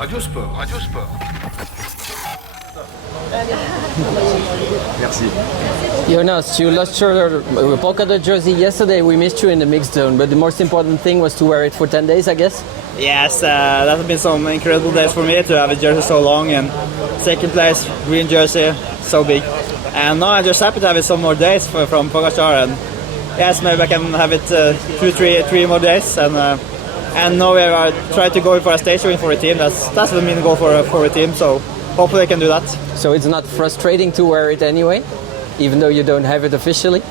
Radio Sport. Radio Sport. Merci. Jonas, you lost your polka dot jersey yesterday. We missed you in the mixed zone, but the most important thing was to wear it for 10 days, I guess. Yes, that has been some incredible days for me to have a jersey so long, and second place, green jersey, so big. And now I'm just happy to have it some more days from Pogačar, and yes, maybe I can have it three more days, and now we are trying to go for a stage win for a team. That's the main goal for a team, so hopefully I can do that. So it's not frustrating to wear it anyway, even though you don't have it officially?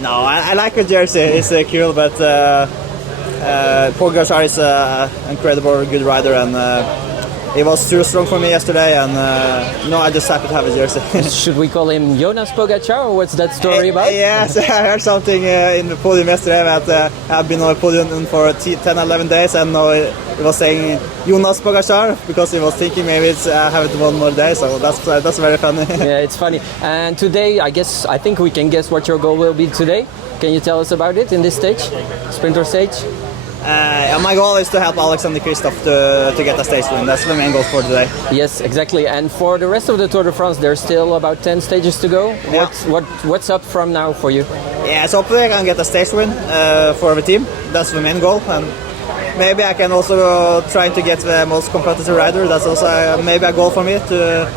No, I like the jersey, it's cool, but Pogačar is an incredible good rider, and he was too strong for me yesterday, and no, I'm just happy to have a jersey. Should we call him Jonas Pogačar, or what's that story about? Yes, I heard something in the podium yesterday that I've been on the podium for 10-11 days, and now he was saying Jonas Pogačar because he was thinking maybe it's have it one more day, so that's very funny. Yeah, it's funny. And today, I think we can guess what your goal will be today. Can you tell us about it in this stage, sprinter stage? My goal is to help Alexander Kristoff to get a stage win. That's the main goal for today. Yes, exactly. And for the rest of the Tour de France, there's still about 10 stages to go. Yeah. What's up from now for you? Yeah, so hopefully I can get a stage win for the team. That's the main goal. And maybe I can also try to get the most competitive rider. That's also maybe a goal for me to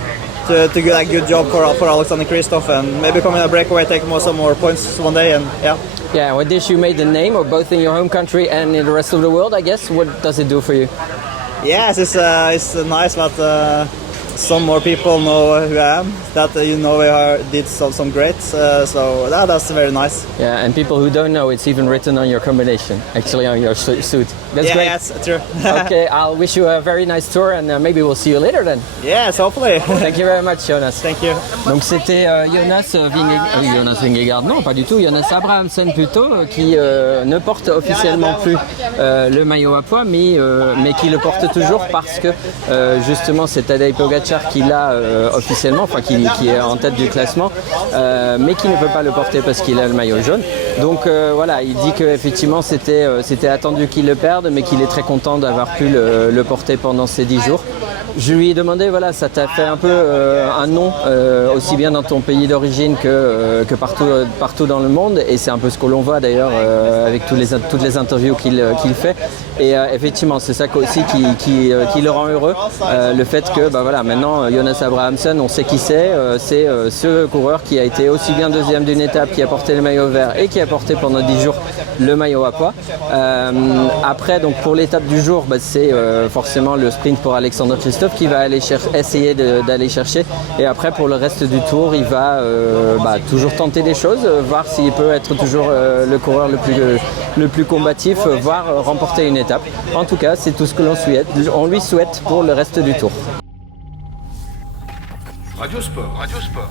do a good job for Alexander Kristoff, and maybe come in a breakaway, take some more points one day, and yeah. Yeah, with this you made the name, or both in your home country and in the rest of the world, I guess. What does it do for you? Yes, it's nice that some more people know who I am, that we did some great, so that's very nice. Yeah, and people who don't know, it's even written on your combination, actually on your suit. That's great. Yes, true. Okay, I'll wish you a very nice tour, and maybe we'll see you later then. Yes, hopefully. Thank you very much, Jonas. Thank you. Donc c'était Jonas Vingegaard, non pas du tout, Jonas Abrahamsen plutôt, qui ne porte officiellement plus le maillot à pois, mais qui le porte toujours parce que justement c'est Tadej Pogačar qui l'a officiellement, enfin qui est en tête du classement, mais qui ne peut pas le porter parce qu'il a le maillot jaune. Donc voilà, il dit qu'effectivement c'était attendu qu'il le perde, mais qu'il est très content d'avoir pu le porter pendant ces 10 jours. Je lui ai demandé, voilà, ça t'a fait un peu un nom, aussi bien dans ton pays d'origine que partout dans le monde, et c'est un peu ce que l'on voit d'ailleurs avec toutes les interviews qu'il fait. Et effectivement, c'est ça aussi qui le rend heureux, le fait que voilà, maintenant Jonas Abrahamsen, on sait qui c'est ce coureur qui a été aussi bien deuxième d'une étape, qui a porté le maillot vert et qui a porté pendant 10 jours le maillot à pois. Après, donc pour l'étape du jour, c'est forcément le sprint pour Alexander Kristoff qui va essayer d'aller chercher, et après pour le reste du tour il va toujours tenter des choses, voir s'il peut être toujours le coureur le plus combatif, voire remporter une étape. En tout cas, c'est tout ce que on lui souhaite pour le reste du tour. Radio Sport. Radio Sport.